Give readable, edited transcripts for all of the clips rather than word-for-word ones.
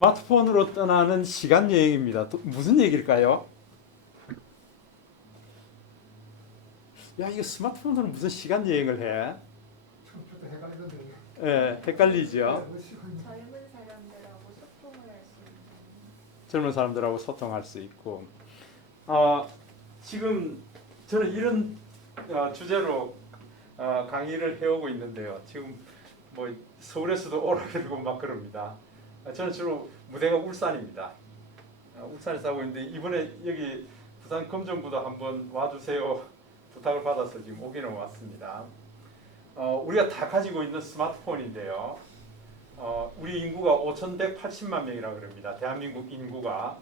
스마트폰으로 떠나는 시간 여행입니다. 무슨 얘기일까요? 야, 이거 스마트폰으로 무슨 시간 여행을 해? 처음부터 헷갈리던데. 예, 헷갈리죠. 젊은 사람들하고 소통을 할 수 있는. 젊은 사람들하고 소통할 수 있고. 지금 저는 이런 주제로 강의를 해오고 있는데요. 지금 뭐 서울에서도 오락이고 막 그럽니다. 저는 주로 무대가 울산입니다. 울산에서 하고 있는데 이번에 여기 부산 금정구도 한번 와주세요 부탁을 받아서 지금 오기는 왔습니다. 우리가 다 가지고 있는 스마트폰인데요. 우리 인구가 5,180만 명이라고 그럽니다. 대한민국 인구가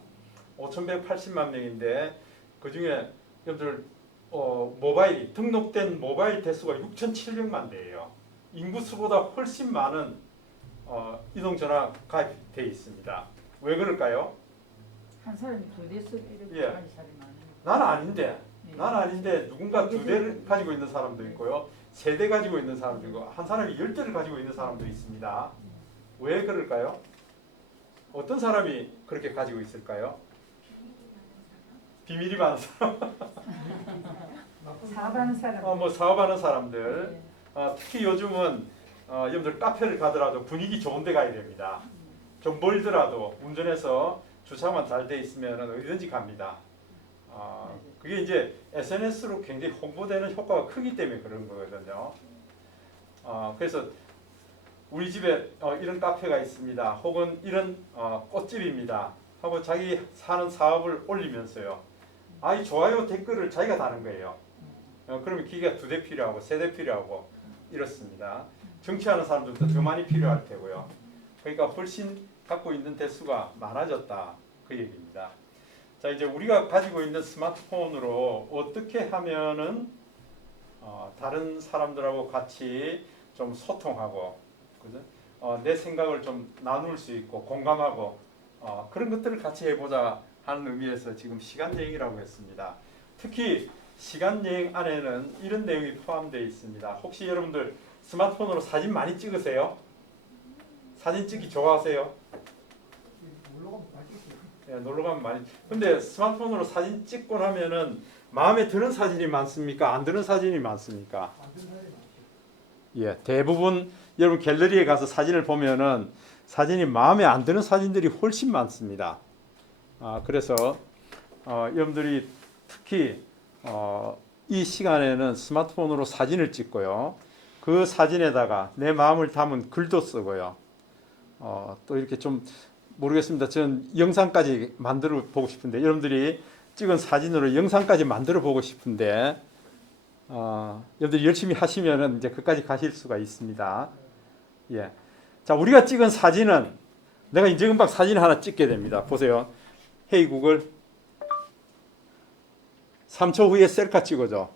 5,180만 명인데 그 중에 여러분들 모바일 등록된 모바일 대수가 6,700만 대예요. 인구 수보다 훨씬 많은 이동전화 가입돼 있습니다. 왜 그럴까요? 한 사람이 두 대씩 이렇게 예. 가는 사람이 많아요. 난 아닌데 누군가 두 대를 가지고 있는 사람도 있고요. 세 대 가지고 있는 사람도 있고 한 사람이 10대를 가지고 있는 사람도 있습니다. 왜 그럴까요? 어떤 사람이 그렇게 가지고 있을까요? 비밀이 많은 사람. 사업하는 사람. 뭐 사업하는 사람들. 예. 특히 요즘은 여러분들 카페를 가더라도 분위기 좋은 데 가야 됩니다. 좀 멀더라도 운전해서 주차만 잘 돼 있으면 어디든지 갑니다. 그게 이제 SNS로 굉장히 홍보되는 효과가 크기 때문에 그런 거거든요. 그래서 우리 집에 이런 카페가 있습니다. 혹은 이런 꽃집입니다. 하고 자기 사는 사업을 올리면서요. 이 좋아요 댓글을 자기가 다는 거예요. 그러면 기계가 2대 필요하고 3대 필요하고 이렇습니다. 정치하는 사람들도 더 많이 필요할 테고요. 그러니까 훨씬 갖고 있는 대수가 많아졌다 그 얘기입니다. 자, 이제 우리가 가지고 있는 스마트폰으로 어떻게 하면은 다른 사람들하고 같이 좀 소통하고, 그죠? 내 생각을 좀 나눌 수 있고 공감하고 그런 것들을 같이 해보자 하는 의미에서 지금 시간 여행이라고 했습니다. 특히 시간 여행 안에는 이런 내용이 포함되어 있습니다. 혹시 여러분들 스마트폰으로 사진 많이 찍으세요? 사진 찍기 좋아하세요? 놀러 가면 많이 있어요. 예, 놀러 가면 많이. 근데 스마트폰으로 사진 찍고 나면은 마음에 드는 사진이 많습니까? 안 드는 사진이 많습니까? 안 되는 사람이 많죠. 예, 대부분 여러분 갤러리에 가서 사진을 보면은 사진이 마음에 안 드는 사진들이 훨씬 많습니다. 그래서 여러분들이 특히 이 시간에는 스마트폰으로 사진을 찍고요. 그 사진에다가 내 마음을 담은 글도 쓰고요. 또 이렇게 좀 모르겠습니다. 저는 영상까지 만들어 보고 싶은데 여러분들이 찍은 사진으로 영상까지 만들어 보고 싶은데 여러분들이 열심히 하시면은 이제 그까지 가실 수가 있습니다. 예. 자, 우리가 찍은 사진은 내가 이제 금방 사진 하나 찍게 됩니다. 보세요. 헤이 구글 3초 후에 셀카 찍어줘.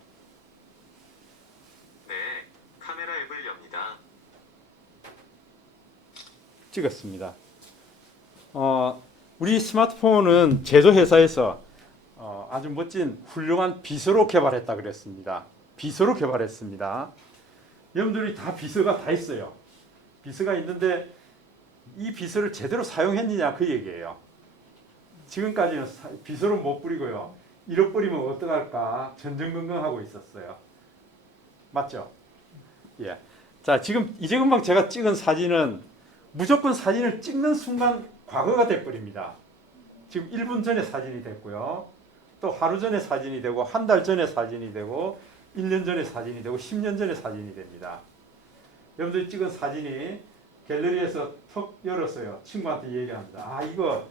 네, 카메라 앱을 엽니다. 찍었습니다. 우리 스마트폰은 제조회사에서 아주 멋진 훌륭한 비서로 개발했다 그랬습니다. 비서로 개발했습니다. 여러분들이 다 비서가 다 있어요. 비서가 있는데 이 비서를 제대로 사용했느냐 그 얘기예요. 지금까지는 비서를 못 부리고요. 잃어버리면 어떡할까 전전긍긍하고 있었어요. 맞죠? 예. 자, 지금 이제 금방 제가 찍은 사진은 무조건 사진을 찍는 순간 과거가 돼버립니다. 지금 1분 전에 사진이 됐고요. 또 하루 전에 사진이 되고 한 달 전에 사진이 되고 1년 전에 사진이 되고 10년 전에 사진이 됩니다. 여러분들이 찍은 사진이 갤러리에서 턱 열었어요. 친구한테 얘기합니다. 이거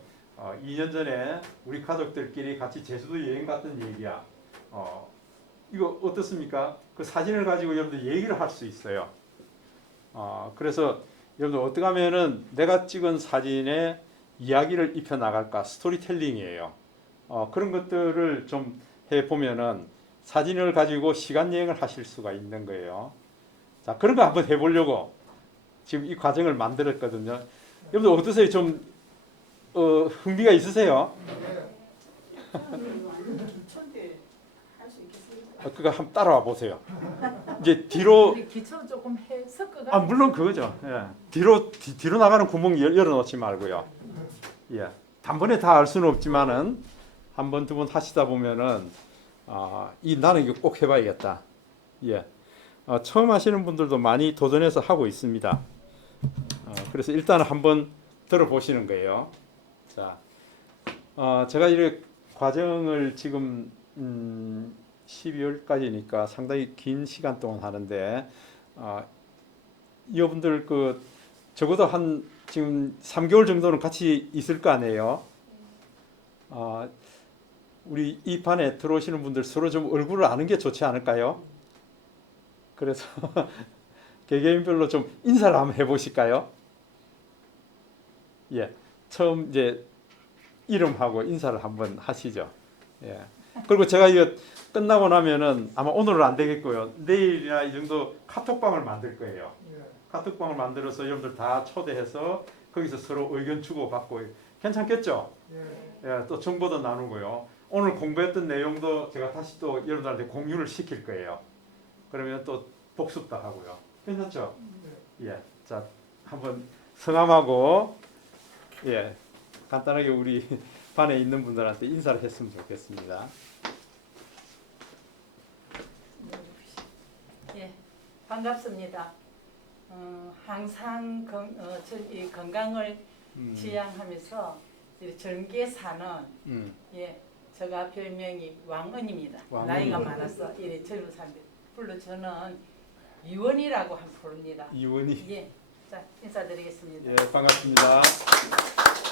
2년 전에 우리 가족들끼리 같이 제주도 여행 갔던 얘기야. 이거 어떻습니까? 그 사진을 가지고 여러분들 얘기를 할 수 있어요. 그래서 여러분들 어떻게 하면은 내가 찍은 사진에 이야기를 입혀 나갈까? 스토리텔링이에요. 그런 것들을 좀 해보면은 사진을 가지고 시간 여행을 하실 수가 있는 거예요. 자, 그런 거 한번 해보려고 지금 이 과정을 만들었거든요. 여러분들 어떠세요? 좀 흥미가 있으세요? 기초인데 할 수 있겠습니까? 그거 한번 따라와 보세요. 이제 뒤로 우리 기초 조금 해 섞어가. 물론 그거죠. 예. 뒤로 나가는 구멍 열어놓지 말고요. 예, 단번에 다 알 수는 없지만은 한 번, 두 번 하시다 보면은 나는 이거 꼭 해봐야겠다. 예, 처음 하시는 분들도 많이 도전해서 하고 있습니다. 그래서 일단은 한번 들어보시는 거예요. 자, 제가 이 과정을 지금 12월까지니까 상당히 긴 시간 동안 하는데 여러분들 적어도 한 지금 3개월 정도는 같이 있을 거 아니에요. 우리 이 반에 들어오시는 분들 서로 좀 얼굴을 아는 게 좋지 않을까요? 그래서 개개인별로 좀 인사를 한번 해보실까요? 예, 처음 이제 이름하고 인사를 한번 하시죠. 예. 그리고 제가 이거 끝나고 나면은 아마 오늘은 안 되겠고요. 내일이나 이 정도 카톡방을 만들 거예요. 예. 카톡방을 만들어서 여러분들 다 초대해서 거기서 서로 의견 주고받고 괜찮겠죠? 예. 예, 또 정보도 나누고요. 오늘 공부했던 내용도 제가 다시 또 여러분들한테 공유를 시킬 거예요. 그러면 또 복습도 하고요. 괜찮죠? 예. 자, 한번 성함하고 예, 간단하게 우리 반에 있는 분들한테 인사를 했으면 좋겠습니다. 예, 반갑습니다. 항상 이 건강을 지향하면서 젊게 사는 예, 제가 별명이 왕은입니다. 왕은. 나이가 많아서 이 젊은 사람들 불러 저는 이원이라고 한 부릅니다. 이원희. 예, 자 인사드리겠습니다. 예, 반갑습니다.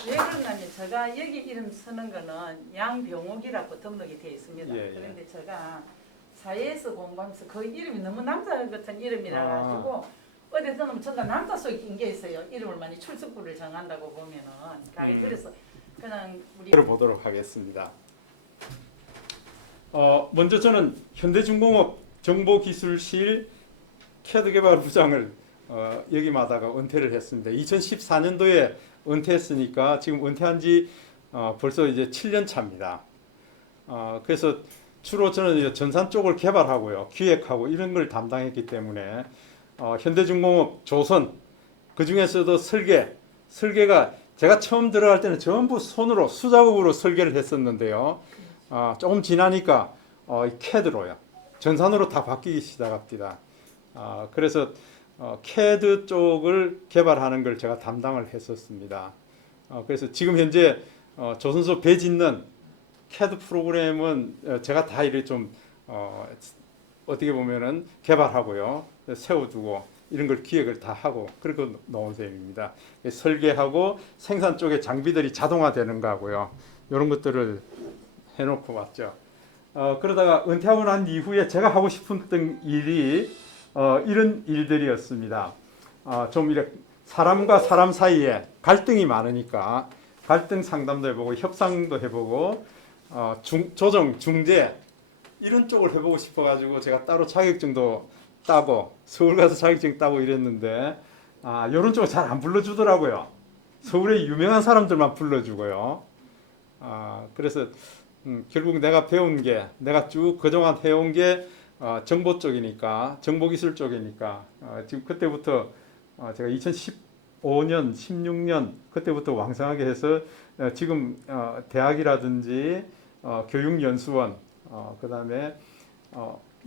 왜 그러냐면 제가 여기 이름 쓰는 거는 양병옥이라고 등록이 되어 있습니다. 예, 예. 그런데 제가 사회에서 공부하면서 그 이름이 너무 남자 같은 이름이라 가지고 어디 들으면 전가 남자 속에 인게 있어요. 이름을 많이 출석부를 정한다고 보면은 그래서 그냥 우리 들어보도록 하겠습니다. 먼저 저는 현대중공업 정보기술실 캐드 개발 부장을 여기마다가 은퇴를 했습니다. 2014년도에 은퇴했으니까 지금 은퇴한 지 벌써 이제 7년 차입니다. 그래서 주로 저는 이제 전산 쪽을 개발하고요, 기획하고 이런 걸 담당했기 때문에 현대중공업 조선 그 중에서도 설계가 제가 처음 들어갈 때는 전부 손으로 수작업으로 설계를 했었는데요. 조금 지나니까 CAD로요, 전산으로 다 바뀌기 시작합니다. 그래서 CAD 쪽을 개발하는 걸 제가 담당을 했었습니다. 그래서 지금 현재 조선소 배 짓는 CAD 프로그램은 제가 다 이렇게 좀 어떻게 보면은 개발하고요, 세워두고 이런 걸 기획을 다 하고 그렇게 놓은 셈입니다. 설계하고 생산 쪽에 장비들이 자동화되는 거하고요, 이런 것들을 해놓고 왔죠. 그러다가 은퇴하고 난 이후에 제가 하고 싶었던 일이 이런 일들이었습니다. 좀 이렇게 사람과 사람 사이에 갈등이 많으니까 갈등 상담도 해보고 협상도 해보고 조정, 중재 이런 쪽을 해보고 싶어가지고 제가 따로 자격증도 따고 서울 가서 자격증 따고 이랬는데 이런 쪽은 잘 안 불러주더라고요. 서울에 유명한 사람들만 불러주고요. 그래서 결국 내가 배운 게, 내가 쭉 그동안 해온 게 정보 쪽이니까, 정보기술 쪽이니까 지금 그때부터 제가 2015년, 16년 그때부터 왕성하게 해서 지금 대학이라든지 교육연수원, 그 다음에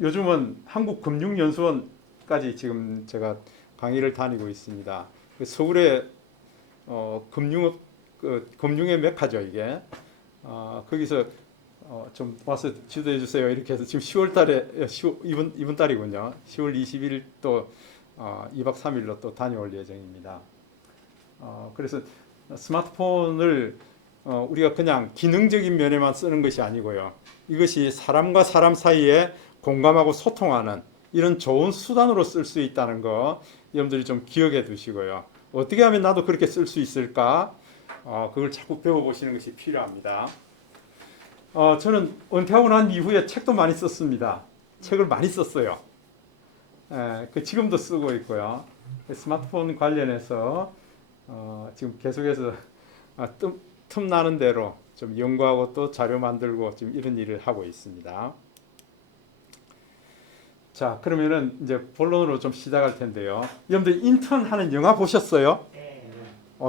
요즘은 한국금융연수원까지 지금 제가 강의를 다니고 있습니다. 서울의 금융업, 금융의 메카죠 이게. 거기서 좀 와서 지도해 주세요 이렇게 해서 지금 10월달에 이번 달이군요. 10월 20일 또 2박 3일로 또 다녀올 예정입니다. 그래서 스마트폰을 우리가 그냥 기능적인 면에만 쓰는 것이 아니고요, 이것이 사람과 사람 사이에 공감하고 소통하는 이런 좋은 수단으로 쓸 수 있다는 거 여러분들이 좀 기억해 두시고요. 어떻게 하면 나도 그렇게 쓸 수 있을까? 그걸 자꾸 배워보시는 것이 필요합니다. 저는 은퇴하고 난 이후에 책도 많이 썼습니다. 책을 많이 썼어요. 지금도 쓰고 있고요. 스마트폰 관련해서 지금 계속해서 틈 나는 대로 좀 연구하고 또 자료 만들고 지금 이런 일을 하고 있습니다. 자, 그러면은 이제 본론으로 좀 시작할 텐데요. 여러분들 인턴 하는 영화 보셨어요? 네.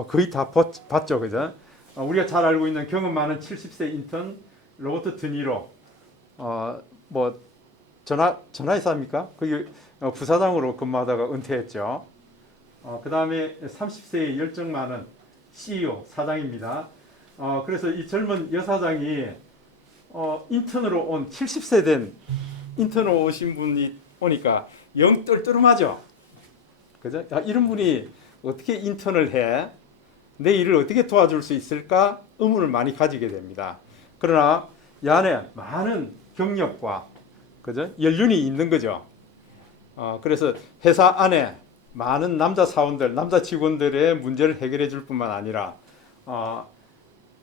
거의 다 봤죠, 그죠? 우리가 잘 알고 있는 경험 많은 70세 인턴 로버트 드니로 뭐 전화회사입니까? 거기 부사장으로 근무하다가 은퇴했죠. 그 다음에 30세의 열정 많은 CEO 사장입니다. 그래서 이 젊은 여사장이 인턴으로 온 70세 된 인턴으로 오신 분이 오니까 영 똘똘하죠. 그죠? 이런 분이 어떻게 인턴을 해? 내 일을 어떻게 도와줄 수 있을까? 의문을 많이 가지게 됩니다. 그러나 이 안에 많은 경력과 그죠? 연륜이 있는 거죠. 그래서 회사 안에 많은 남자 사원들, 남자 직원들의 문제를 해결해 줄 뿐만 아니라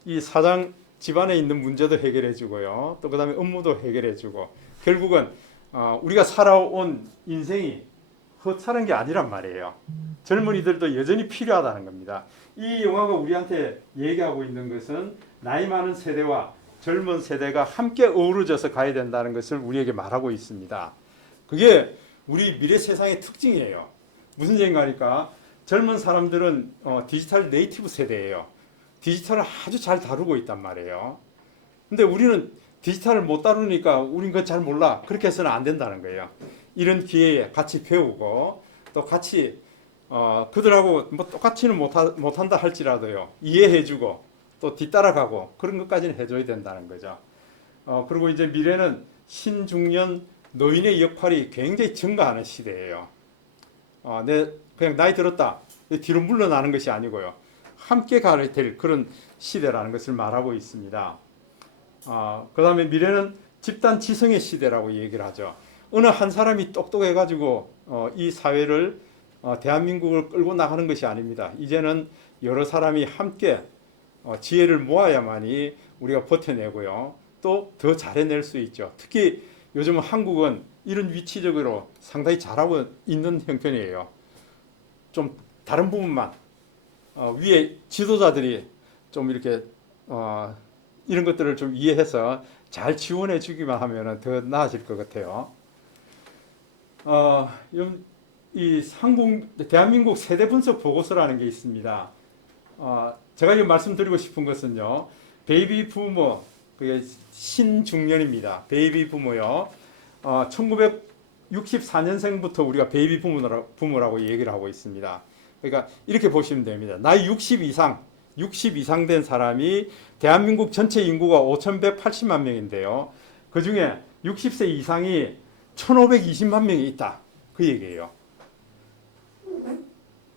이 사장 집안에 있는 문제도 해결해 주고요. 또 그다음에 업무도 해결해 주고 결국은 우리가 살아온 인생이 허탈한 게 아니란 말이에요. 젊은이들도 여전히 필요하다는 겁니다. 이 영화가 우리한테 얘기하고 있는 것은 나이 많은 세대와 젊은 세대가 함께 어우러져서 가야 된다는 것을 우리에게 말하고 있습니다. 그게 우리 미래 세상의 특징이에요. 무슨 얘기인가? 젊은 사람들은 디지털 네이티브 세대예요. 디지털을 아주 잘 다루고 있단 말이에요. 근데 우리는 디지털을 못 다루니까 우린 그거 잘 몰라. 그렇게 해서는 안 된다는 거예요. 이런 기회에 같이 배우고 또 같이 그들하고 뭐 똑같이는 못한다 할지라도요. 이해해주고 또 뒤따라가고 그런 것까지는 해줘야 된다는 거죠. 그리고 이제 미래는 신중년 노인의 역할이 굉장히 증가하는 시대예요. 내 그냥 나이 들었다 뒤로 물러나는 것이 아니고요. 함께 가야 될 그런 시대라는 것을 말하고 있습니다. 그 다음에 미래는 집단 지성의 시대라고 얘기를 하죠. 어느 한 사람이 똑똑해가지고 이 사회를 대한민국을 끌고 나가는 것이 아닙니다. 이제는 여러 사람이 함께 지혜를 모아야만이 우리가 버텨내고요. 또 더 잘해낼 수 있죠. 특히 요즘 한국은 이런 위치적으로 상당히 잘하고 있는 형편이에요. 좀 다른 부분만 위에 지도자들이 좀 이렇게 이런 것들을 좀 이해해서 잘 지원해 주기만 하면 더 나아질 것 같아요. 이 대한민국 세대 분석 보고서라는 게 있습니다. 제가 지금 말씀드리고 싶은 것은요, 베이비 부모, 그게 신중년입니다. 베이비 부모요. 1964년생부터 우리가 베이비 부모라고 얘기를 하고 있습니다. 그러니까 이렇게 보시면 됩니다. 나이 60 이상 된 사람이 대한민국 전체 인구가 5,180만 명인데요. 그 중에 60세 이상이 1,520만 명이 있다. 그 얘기예요.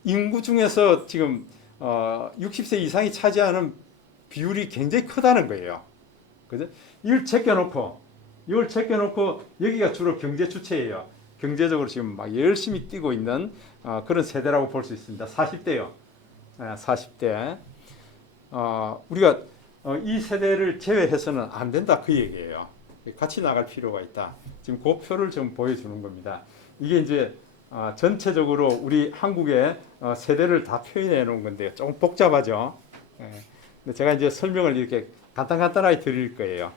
인구 중에서 지금 60세 이상이 차지하는 비율이 굉장히 크다는 거예요. 그죠? 이걸 제껴놓고 여기가 주로 경제 주체예요. 경제적으로 지금 막 열심히 뛰고 있는 그런 세대라고 볼 수 있습니다. 40대요. 40대. 우리가 이 세대를 제외해서는 안 된다 그 얘기예요. 같이 나갈 필요가 있다. 지금 그 표를 좀 보여주는 겁니다. 이게 이제 전체적으로 우리 한국의 세대를 다 표현해 놓은 건데요. 조금 복잡하죠. 근데 제가 이제 설명을 이렇게 간단하게 드릴 거예요.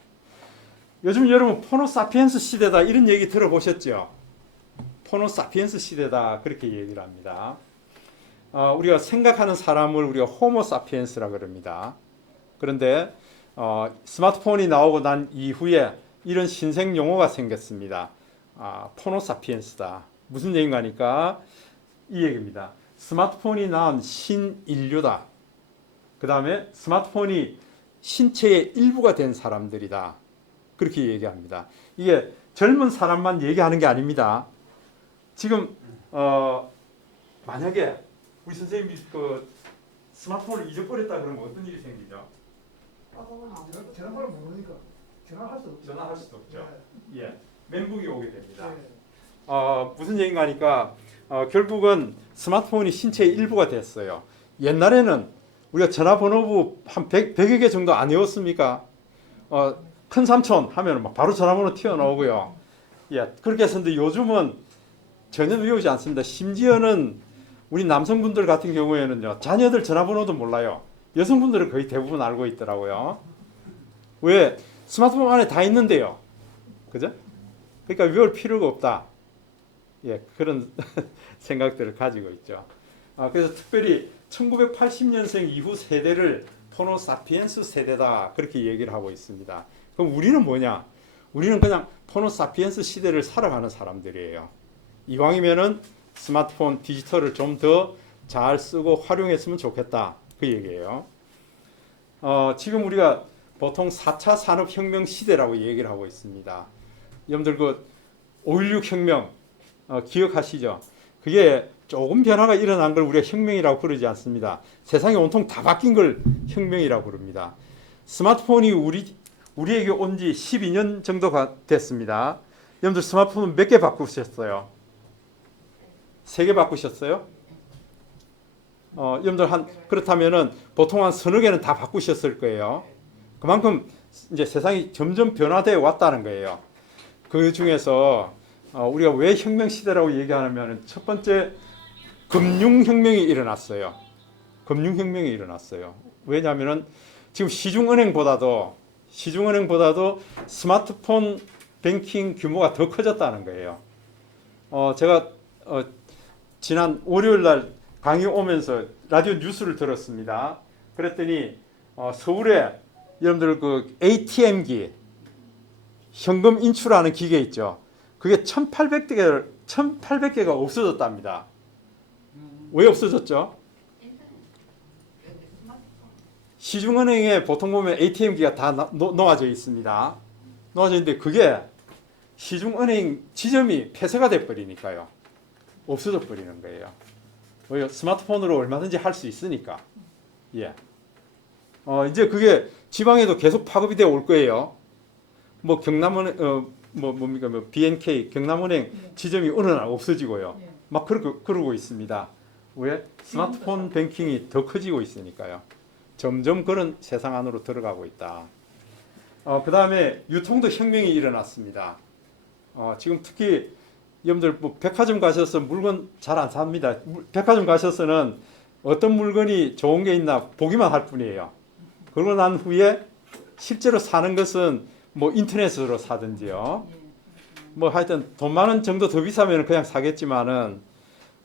요즘 여러분 포노사피엔스 시대다 이런 얘기 들어보셨죠? 포노사피엔스 시대다 그렇게 얘기를 합니다. 우리가 생각하는 사람을 우리가 호모사피엔스라 그럽니다. 그런데 스마트폰이 나오고 난 이후에 이런 신생 용어가 생겼습니다. 포노사피엔스다. 무슨 얘기인가 하니까 이 얘기입니다. 스마트폰이 낳은 신인류다. 그 다음에 스마트폰이 신체의 일부가 된 사람들이다. 그렇게 얘기합니다. 이게 젊은 사람만 얘기하는 게 아닙니다. 지금 만약에 우리 선생님이 그 스마트폰을 잊어버렸다 그러면 어떤 일이 생기죠? 전화번호 모르니까 전화할 수 없죠. 전화할 수도 없죠. 예, 멘붕이 오게 됩니다. 네. 무슨 얘기인가 하니까 결국은 스마트폰이 신체의 일부가 됐어요. 옛날에는 우리가 전화번호부 한 100여 개 정도 안 외웠습니까? 큰 삼촌 하면 막 바로 전화번호 튀어나오고요. 예, 그렇게 했었는데 요즘은 전혀 외우지 않습니다. 심지어는 우리 남성분들 같은 경우에는요, 자녀들 전화번호도 몰라요. 여성분들은 거의 대부분 알고 있더라고요. 왜? 스마트폰 안에 다 있는데요. 그죠? 그러니까 외울 필요가 없다. 예, 그런 생각들을 가지고 있죠. 그래서 특별히 1980년생 이후 세대를 호모사피엔스 세대다 그렇게 얘기를 하고 있습니다. 그럼 우리는 뭐냐? 우리는 그냥 호모사피엔스 시대를 살아가는 사람들이에요. 이왕이면은 스마트폰 디지털을 좀 더 잘 쓰고 활용했으면 좋겠다 그 얘기예요. 지금 우리가 보통 4차 산업혁명 시대라고 얘기를 하고 있습니다. 여러분들 그 5.16 혁명 기억하시죠? 그게 조금 변화가 일어난 걸 우리가 혁명이라고 부르지 않습니다. 세상이 온통 다 바뀐 걸 혁명이라고 부릅니다. 스마트폰이 우리에게 온 지 12년 정도가 됐습니다. 여러분들 스마트폰 몇 개 바꾸셨어요? 3개 바꾸셨어요? 여러분들 그렇다면은 보통 한 서너 개는 다 바꾸셨을 거예요. 그만큼 이제 세상이 점점 변화되어 왔다는 거예요. 그 중에서 우리가 왜 혁명 시대라고 얘기하냐면 첫 번째 금융혁명이 일어났어요. 금융혁명이 일어났어요. 왜냐하면은 지금 시중은행보다도 스마트폰 뱅킹 규모가 더 커졌다는 거예요. 제가 지난 월요일 날 강의 오면서 라디오 뉴스를 들었습니다. 그랬더니 서울에 여러분들 그 ATM기 현금 인출하는 기계 있죠. 그게 1,800개가 없어졌답니다. 왜 없어졌죠? 시중은행에 보통 보면 ATM기가 다 놓아져 있습니다. 놓아져 있는데 그게 시중은행 지점이 폐쇄가 돼버리니까요. 없어져 버리는 거예요. 왜요? 스마트폰으로 얼마든지 할 수 있으니까. 예. 이제 그게 지방에도 계속 파급이 되어 올 거예요. 뭐 경남은행, 뭡니까, BNK, 경남은행 지점이 어느 날 없어지고요. 막 그러고 있습니다. 왜? 스마트폰 뱅킹이 더 커지고 있으니까요. 점점 그런 세상 안으로 들어가고 있다. 그 다음에 유통도 혁명이 일어났습니다. 지금 특히 여러분들 뭐 백화점 가셔서 물건 잘 안 삽니다. 백화점 가셔서는 어떤 물건이 좋은 게 있나 보기만 할 뿐이에요. 그러고 난 후에 실제로 사는 것은 뭐 인터넷으로 사든지요. 뭐 하여튼 돈 많은 정도 더 비싸면 그냥 사겠지만은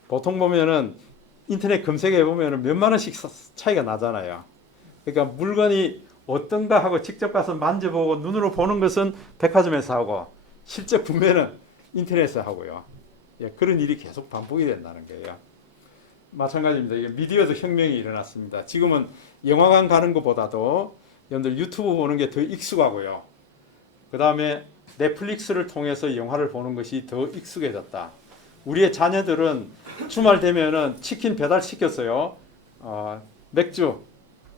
보통 보면은 인터넷 검색해 보면은 몇만 원씩 차이가 나잖아요. 그러니까 물건이 어떤가 하고 직접 가서 만져보고 눈으로 보는 것은 백화점에서 하고 실제 구매는 인터넷에서 하고요. 예, 그런 일이 계속 반복이 된다는 거예요. 마찬가지입니다. 이게 미디어도 혁명이 일어났습니다. 지금은 영화관 가는 것보다도 여러분들 유튜브 보는 게 더 익숙하고요. 그 다음에 넷플릭스를 통해서 영화를 보는 것이 더 익숙해졌다. 우리의 자녀들은 주말 되면은 치킨 배달 시켰어요. 맥주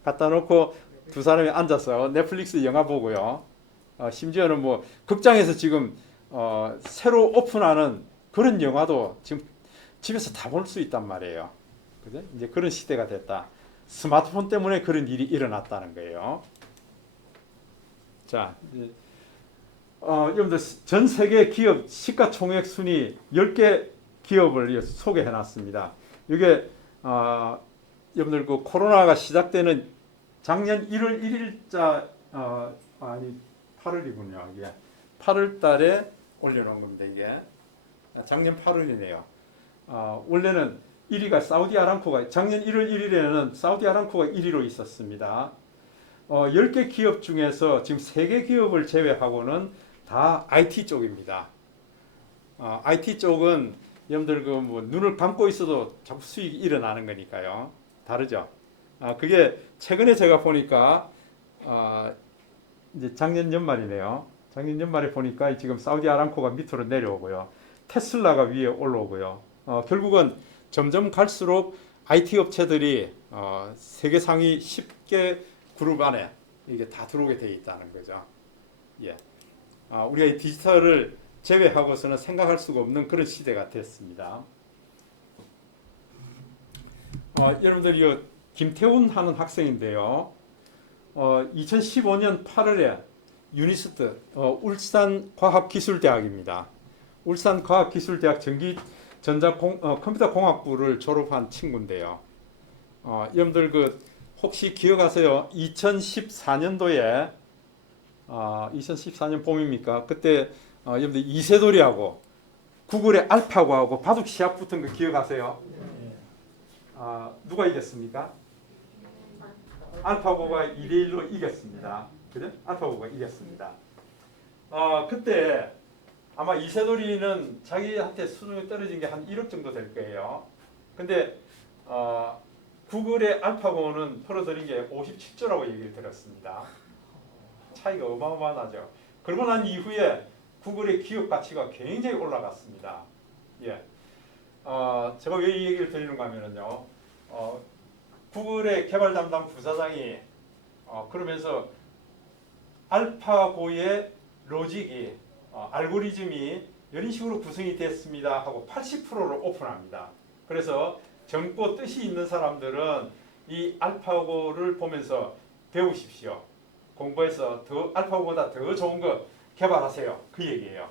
갖다 놓고 두 사람이 앉아서 넷플릭스 영화 보고요. 심지어는 뭐 극장에서 지금 새로 오픈하는 그런 영화도 지금 집에서 다 볼 수 있단 말이에요. 그죠? 이제 그런 시대가 됐다. 스마트폰 때문에 그런 일이 일어났다는 거예요. 자, 여러분들 전 세계 기업 시가총액 순위 10개 기업을 소개해 놨습니다. 이게 여러분들 그 코로나가 시작되는 작년 1월 1일자 아니 8월이군요. 이게 8월 달에 올려놓은 겁니다. 이게 작년 8월이네요. 원래는 1위가 사우디아람코가 작년 1월 1일에는 사우디아람코가 1위로 있었습니다. 10개 기업 중에서 지금 3개 기업을 제외하고는 다 IT 쪽입니다. IT 쪽은 여러분들 그 뭐 눈을 감고 있어도 자꾸 수익이 일어나는 거니까요. 다르죠. 그게 최근에 제가 보니까 이제 작년 연말이네요. 작년 연말에 보니까 지금 사우디아람코가 밑으로 내려오고요. 테슬라가 위에 올라오고요. 결국은 점점 갈수록 IT 업체들이 세계 상위 10개 그룹 안에 이게 다 들어오게 돼 있다는 거죠. 예. 우리가 이 디지털을 제외하고서는 생각할 수가 없는 그런 시대가 됐습니다. 여러분들 김태훈 하는 학생인데요. 2015년 8월에 유니스트 울산과학기술대학입니다. 울산과학기술대학 컴퓨터공학부를 졸업한 친구인데요. 여러분들 그 혹시 기억하세요? 2014년도에 2014년 봄입니까? 그때 여러분들 이세돌이하고 구글의 알파고하고 바둑 시합 붙은 거 기억하세요? 누가 이겼습니까? 알파고가 2대 1로 이겼습니다. 그죠? 알파고가 이겼습니다. 그때 아마 이세돌이는 자기한테 수능이 떨어진 게 한 1억 정도 될 거예요. 근데 구글의 알파고는 풀어드린 게 57조라고 얘기를 들었습니다. 차이가 어마어마하죠. 그러고 난 이후에 구글의 기업 가치가 굉장히 올라갔습니다. 예. 제가 왜 이 얘기를 드리는가 하면요. 구글의 개발 담당 부사장이 그러면서 알파고의 로직이 알고리즘이 이런 식으로 구성이 됐습니다 하고 80%를 오픈합니다. 그래서 젊고 뜻이 있는 사람들은 이 알파고를 보면서 배우십시오. 공부해서 더 알파고보다 더 좋은 거 개발하세요. 그 얘기예요.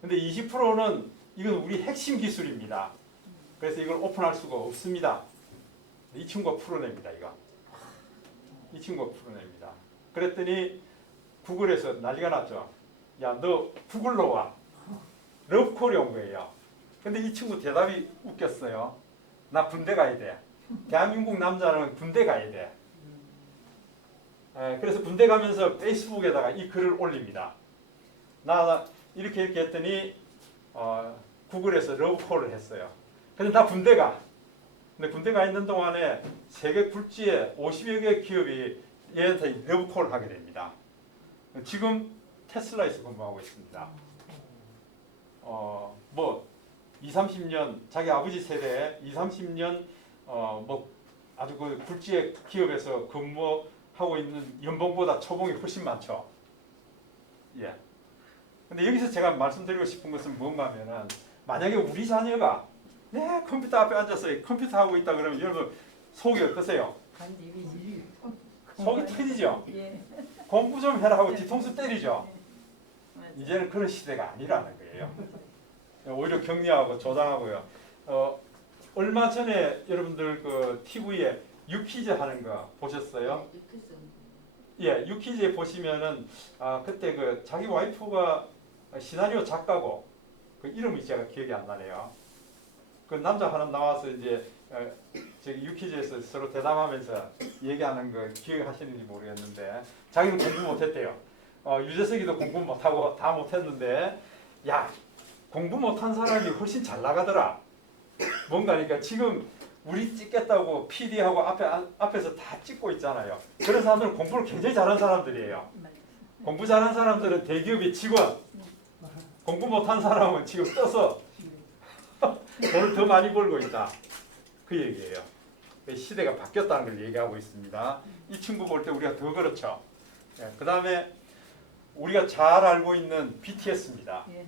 근데 20%는 이건 우리 핵심 기술입니다. 그래서 이걸 오픈할 수가 없습니다. 이 친구가 풀어냅니다. 이 친구가 풀어냅니다. 그랬더니 구글에서 난리가 났죠. 야, 너 구글로 와. 러브콜이 온 거예요. 근데 이 친구 대답이 웃겼어요. 나 군대 가야 돼. 대한민국 남자는 군대 가야 돼. 그래서 군대 가면서 페이스북에다가 이 글을 올립니다. 나 이렇게 했더니 구글에서 러브콜을 했어요. 근데 나 군대 가. 근데 군대 가 있는 동안에 세계 굴지의 50여 개 기업이 얘한테 러브콜을 하게 됩니다. 지금 테슬라에서 근무하고 있습니다. 뭐 20, 30년 자기 아버지 세대에 20, 30년 뭐 아주 그 굴지의 기업에서 근무하고 있는 연봉보다 초봉이 훨씬 많죠. 예. 근데 여기서 제가 말씀드리고 싶은 것은 뭔가 하면은 만약에 우리 자녀가 내 컴퓨터 앞에 앉아서 컴퓨터 하고 있다 그러면 여러분 속이 어떠세요? 간디비지. 속이 터지죠? 예. 공부 좀 해라 하고 뒤통수 때리죠? 맞아요. 이제는 그런 시대가 아니라는 거예요. 오히려 격려하고 조장하고요. 얼마 전에 여러분들 그 TV에 유퀴즈 하는 거 보셨어요? 예, 유퀴즈에 보시면은 그때 그 자기 와이프가 시나리오 작가고 그 이름이 제가 기억이 안 나네요. 그 남자 하나 나와서 이제 저기 유퀴즈에서 서로 대담하면서 얘기하는 거 기억하시는지 모르겠는데 자기는 공부 못했대요. 유재석이도 공부 못하고 다 못했는데 야 공부 못한 사람이 훨씬 잘 나가더라. 뭔가 그러니까 지금 우리 찍겠다고 PD하고 앞에서 다 찍고 있잖아요. 그런 사람들은 공부를 굉장히 잘하는 사람들이에요. 공부 잘하는 사람들은 대기업의 직원, 공부 못한 사람은 지금 떠서 돈을 더 많이 벌고 있다. 그 얘기예요. 시대가 바뀌었다는 걸 얘기하고 있습니다. 이 친구 볼 때 우리가 더 그렇죠. 그 다음에 우리가 잘 알고 있는 BTS입니다. 예.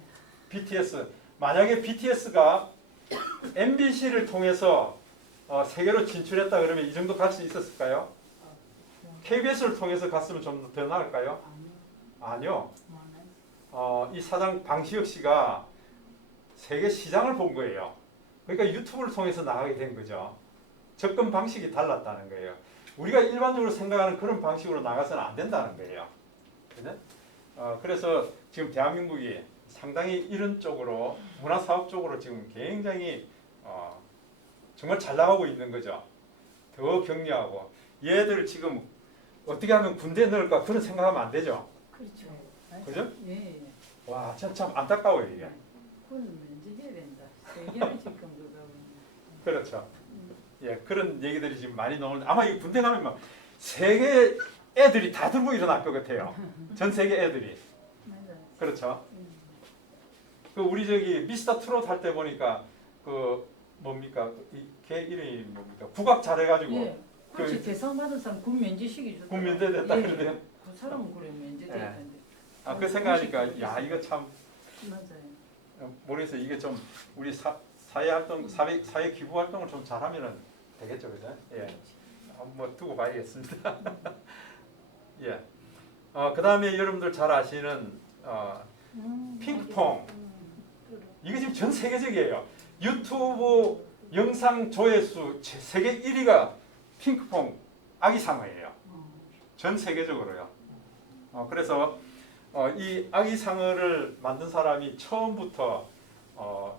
BTS. 만약에 BTS가 MBC를 통해서 세계로 진출했다 그러면 이 정도 갈 수 있었을까요? KBS를 통해서 갔으면 좀 더 나을까요? 아니요. 이 사장 방시혁 씨가 세계 시장을 본 거예요. 그러니까 유튜브를 통해서 나가게 된 거죠. 접근 방식이 달랐다는 거예요. 우리가 일반적으로 생각하는 그런 방식으로 나가서는 안 된다는 거예요. 그죠? 그래서 지금 대한민국이 상당히 이런 쪽으로 문화사업 쪽으로 지금 굉장히 정말 잘 나가고 있는 거죠. 더 격려하고 얘들 지금 어떻게 하면 군대에 넣을까 그런 생각하면 안 되죠. 그렇죠. 그죠? 예. 와, 참 안타까워요 이게. 그건 면제해야 된다. 세계를 지금 그거. 그렇죠. 예, 그런 얘기들이 지금 많이 나오는데 아마 이 군대 가면 막 세계 애들이 다 들고 일어날 것 같아요. 전 세계 애들이. 맞아요. 그렇죠. 그 우리 저기 미스터 트롯 할 때 보니까 그 뭡니까 걔 이름이 뭡니까 국악 잘해가지고 예. 그렇지. 대상 받은 사람 군 면제식이 좋다. 군 면제 됐다 그러네요. 그 사람은 그래 면제됐는데. 그 생각하니까 야 이거 참 맞아요. 모르겠어요. 이게 좀 우리 사회 활동 사회 기부 활동을 좀 잘하면은 되겠죠, 그죠? 예. 한번 두고 봐야겠습니다. 예. 그 다음에 여러분들 잘 아시는 핑크퐁. 이게 지금 전 세계적이에요. 유튜브 영상 조회수 세계 1위가 핑크퐁 아기상어예요. 전 세계적으로요. 그래서 이 아기상어를 만든 사람이 처음부터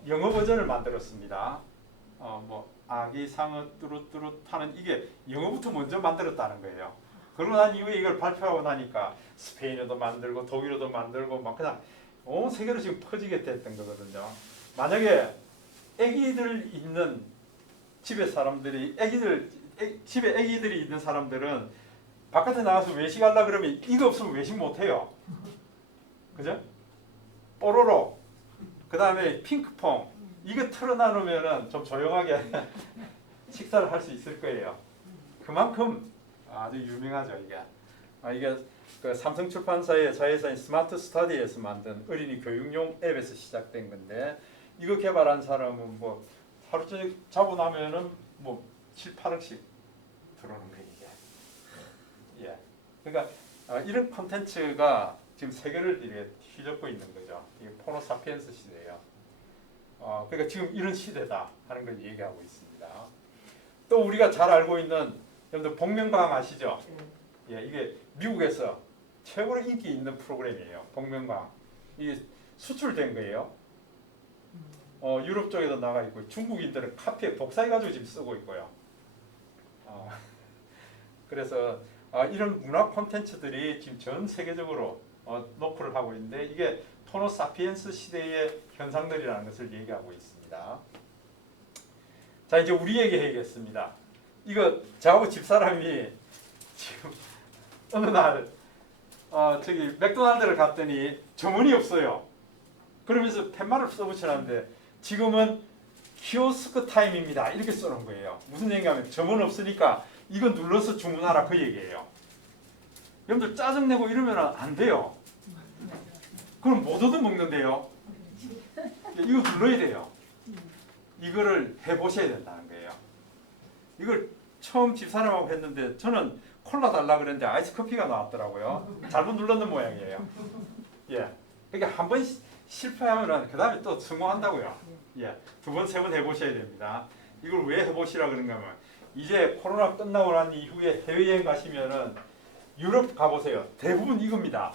영어 버전을 만들었습니다. 뭐 아기상어 뚜루뚜루 하는 이게 영어부터 먼저 만들었다는 거예요. 그러고 난 이후에 이걸 발표하고 나니까 스페인어도 만들고 독일어도 만들고 막 그냥 온 세계로 지금 퍼지게 됐던 거거든요. 만약에 아기들 있는 집에 사람들이 집에 아기들이 있는 사람들은 바깥에 나가서 외식하려 그러면 이거 없으면 외식 못 해요. 그죠? 뽀로로 그 다음에 핑크퐁 이거 틀어놔놓으면은 좀 조용하게 식사를 할 수 있을 거예요. 그만큼 아주 유명하죠 이게. 이게 그 삼성 출판사의 자회사인 스마트 스터디에서 만든 어린이 교육용 앱에서 시작된 건데 이거 개발한 사람은 뭐 하루 종일 자고 나면은 뭐 7, 8억씩 들어오는 거예요 이게. 예. 그러니까 이런 콘텐츠가 지금 세계를 이렇게 휘젓고 있는 거죠. 이게 포노 사피엔스 시대예요. 그러니까 지금 이런 시대다 하는 걸 얘기하고 있습니다. 또 우리가 잘 알고 있는 여러분들 복면가왕 아시죠? 예, 이게 미국에서 최고로 인기 있는 프로그램이에요. 복면가왕. 이게 수출된 거예요. 유럽 쪽에도 나가 있고 중국인들은 카피에 복사해가지고 지금 쓰고 있고요. 그래서 이런 문화 콘텐츠들이 지금 전 세계적으로 노크를 하고 있는데 이게 포노 사피엔스 시대의 현상들이라는 것을 얘기하고 있습니다. 자 이제 우리 얘기하겠습니다. 이거 저하고 집사람이 지금 어느 날 저기 맥도날드를 갔더니 점원이 없어요. 그러면서 팻말을 써붙여놨는데 지금은 키오스크 타임입니다. 이렇게 써놓은 거예요. 무슨 얘기냐면 점원 없으니까 이거 눌러서 주문하라 그 얘기예요. 여러분들 짜증내고 이러면 안 돼요. 그럼 못 얻어먹는데요. 이거 눌러야 돼요. 이거를 해보셔야 된다는 거예요. 이걸 처음 집사람하고 했는데 저는 콜라 달라 그랬는데 아이스 커피가 나왔더라고요. 잘못 눌렀는 모양이에요. 예. 그러니까 한 번 실패하면 그 다음에 또 성공한다고요. 예. 두 번, 세 번 해보셔야 됩니다. 이걸 왜 해보시라 그런가 하면 이제 코로나 끝나고 난 이후에 해외여행 가시면은 유럽 가보세요. 대부분 이겁니다.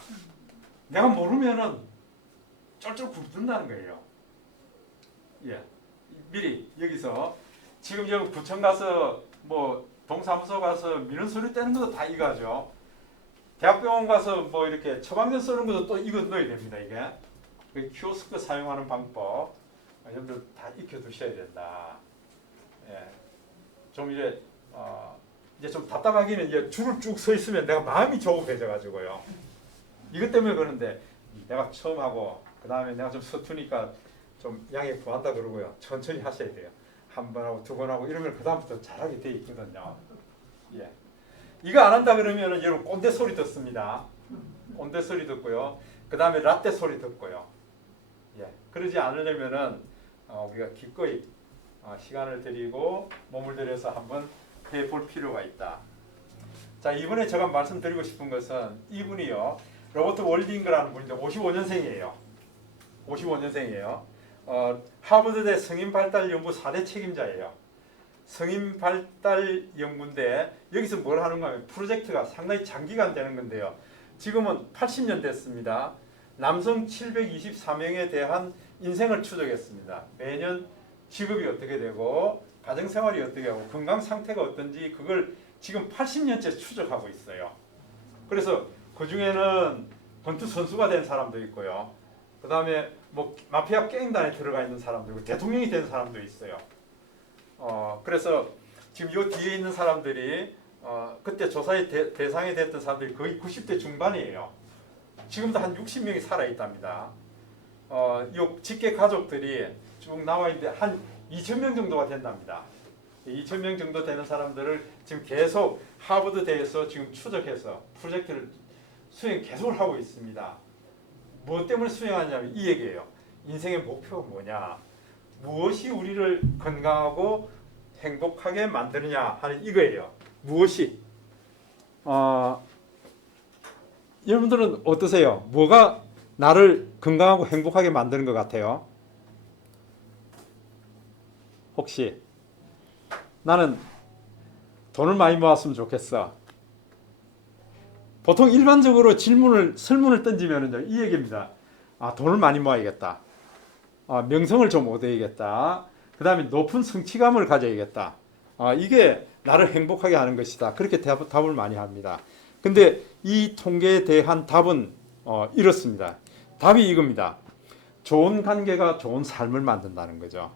내가 모르면은 쫄쫄 굶는다는 거예요. 예. 미리 여기서 지금 여기 구청 가서 뭐 동사무소 가서 민원 서류 떼는 것도 다 이거죠. 대학병원 가서 뭐 이렇게 처방전 쓰는 것도 또 이거 넣어야 됩니다. 이게 그 키오스크 사용하는 방법 여러분들 다 익혀두셔야 된다. 예. 좀 이제 좀 답답하기는 이제 줄을 쭉 서 있으면 내가 마음이 조급해져 가지고요. 이것 때문에 그러는데 내가 처음 하고 그 다음에 내가 좀 서투니까 좀 양해 구한다 그러고요. 천천히 하셔야 돼요. 한 번 하고 두 번 하고 이러면 그 다음부터 잘하게 돼 있거든요. 예. 이거 안 한다 그러면은 여러분 꼰대 소리 듣습니다. 꼰대 소리 듣고요. 그 다음에 라떼 소리 듣고요. 예. 그러지 않으려면은 우리가 기꺼이 시간을 들이고 몸을 들여서 한번 해볼 필요가 있다. 자 이번에 제가 말씀드리고 싶은 것은 이분이요. 로버트 월딩그라는 분인데 55년생이에요. 55년생이에요. 하버드대 성인발달연구 4대 책임자예요. 성인발달연구인데 여기서 뭘 하는가 하면 프로젝트가 상당히 장기간 되는 건데요. 지금은 80년 됐습니다. 남성 724명에 대한 인생을 추적했습니다. 매년 직업이 어떻게 되고 가정생활이 어떻게 하고 건강 상태가 어떤지 그걸 지금 80년째 추적하고 있어요. 그래서 그 중에는 권투 선수가 된 사람도 있고요. 그 다음에 뭐 마피아 게임단에 들어가 있는 사람도 있고 대통령이 된 사람도 있어요. 그래서 지금 요 뒤에 있는 사람들이 그때 조사의 대상이 됐던 사람들이 거의 90대 중반이에요. 지금도 한 60명이 살아있답니다. 요 직계 가족들이 쭉 나와 있는데 한 2,000명 정도가 된답니다. 2,000명 정도 되는 사람들을 지금 계속 하버드대에서 지금 추적해서 프로젝트를 수행 계속을 하고 있습니다. 무엇 때문에 수행하냐면 이 얘기예요. 인생의 목표가 뭐냐? 무엇이 우리를 건강하고 행복하게 만드느냐 하는 이거예요. 무엇이? 여러분들은 어떠세요? 뭐가 나를 건강하고 행복하게 만드는 것 같아요? 혹시 나는 돈을 많이 모았으면 좋겠어. 보통 일반적으로 설문을 던지면 이 얘기입니다. 돈을 많이 모아야겠다. 명성을 좀 얻어야겠다. 그 다음에 높은 성취감을 가져야겠다. 이게 나를 행복하게 하는 것이다. 그렇게 답을 많이 합니다. 근데 이 통계에 대한 답은 이렇습니다. 답이 이겁니다. 좋은 관계가 좋은 삶을 만든다는 거죠.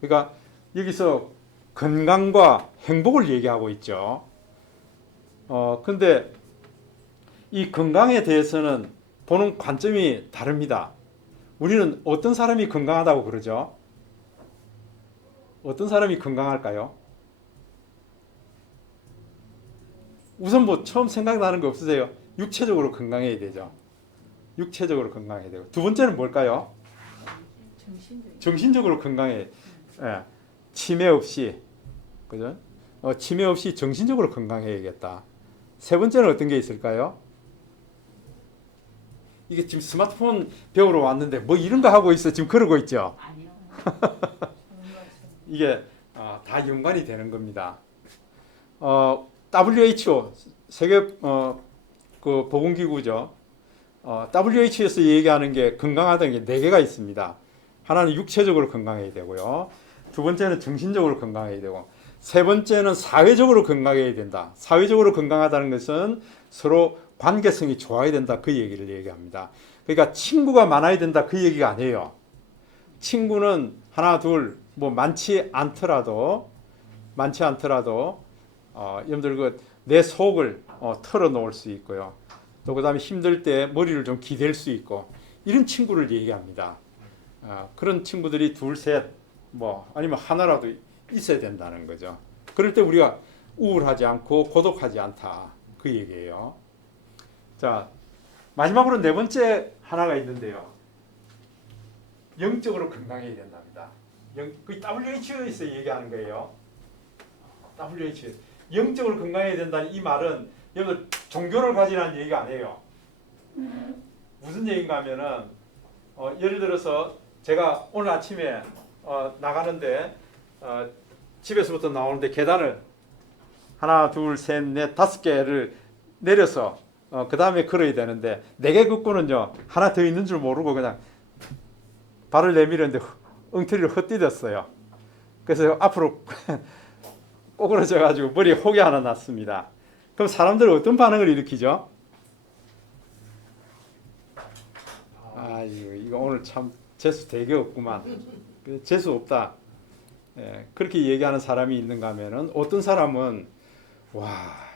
그러니까 여기서 건강과 행복을 얘기하고 있죠. 근데 이 건강에 대해서는 보는 관점이 다릅니다. 우리는 어떤 사람이 건강하다고 그러죠? 어떤 사람이 건강할까요? 우선 뭐 처음 생각나는 거 없으세요? 육체적으로 건강해야 되죠. 육체적으로 건강해야 되고, 두 번째는 뭘까요? 정신적으로 건강해. 예, 치매 없이, 그죠? 치매 없이 정신적으로 건강해야겠다. 세 번째는 어떤 게 있을까요? 이게 지금 스마트폰 배우러 왔는데 뭐 이런 거 하고 있어 지금 그러고 있죠. 아니요. 이게 다 연관이 되는 겁니다. WHO 세계 그 보건기구죠. WHO에서 얘기하는 게 건강하다는 게 네 개가 있습니다. 하나는 육체적으로 건강해야 되고요. 두 번째는 정신적으로 건강해야 되고, 세 번째는 사회적으로 건강해야 된다. 사회적으로 건강하다는 것은 서로 관계성이 좋아야 된다. 그 얘기를 얘기합니다. 그러니까 친구가 많아야 된다. 그 얘기가 아니에요. 친구는 하나, 둘, 뭐 많지 않더라도 여러분들 내 속을 털어놓을 수 있고요. 또 그다음에 힘들 때 머리를 좀 기댈 수 있고 이런 친구를 얘기합니다. 그런 친구들이 둘, 셋, 뭐 아니면 하나라도 있어야 된다는 거죠. 그럴 때 우리가 우울하지 않고 고독하지 않다. 그 얘기예요. 자, 마지막으로 네 번째 하나가 있는데요. 영적으로 건강해야 된답니다. 그 WHO에서 얘기하는 거예요. WHO. 영적으로 건강해야 된다는 이 말은 여러분 종교를 가지라는 얘기가 아니에요. 무슨 얘기인가 하면은 예를 들어서 제가 오늘 아침에 나가는데 집에서부터 나오는데 계단을 하나, 둘, 셋, 넷, 다섯 개를 내려서 그 다음에 걸어야 되는데 네 개 걷고는요 하나 더 있는 줄 모르고 그냥 발을 내밀었는데 엉터리를 헛디뎠어요. 그래서 앞으로 꼬그러져 가지고 머리에 혹이 하나 났습니다. 그럼 사람들은 어떤 반응을 일으키죠? 이거 오늘 참 재수 되게 없구만. 재수 없다. 그렇게 얘기하는 사람이 있는가 하면은 어떤 사람은 와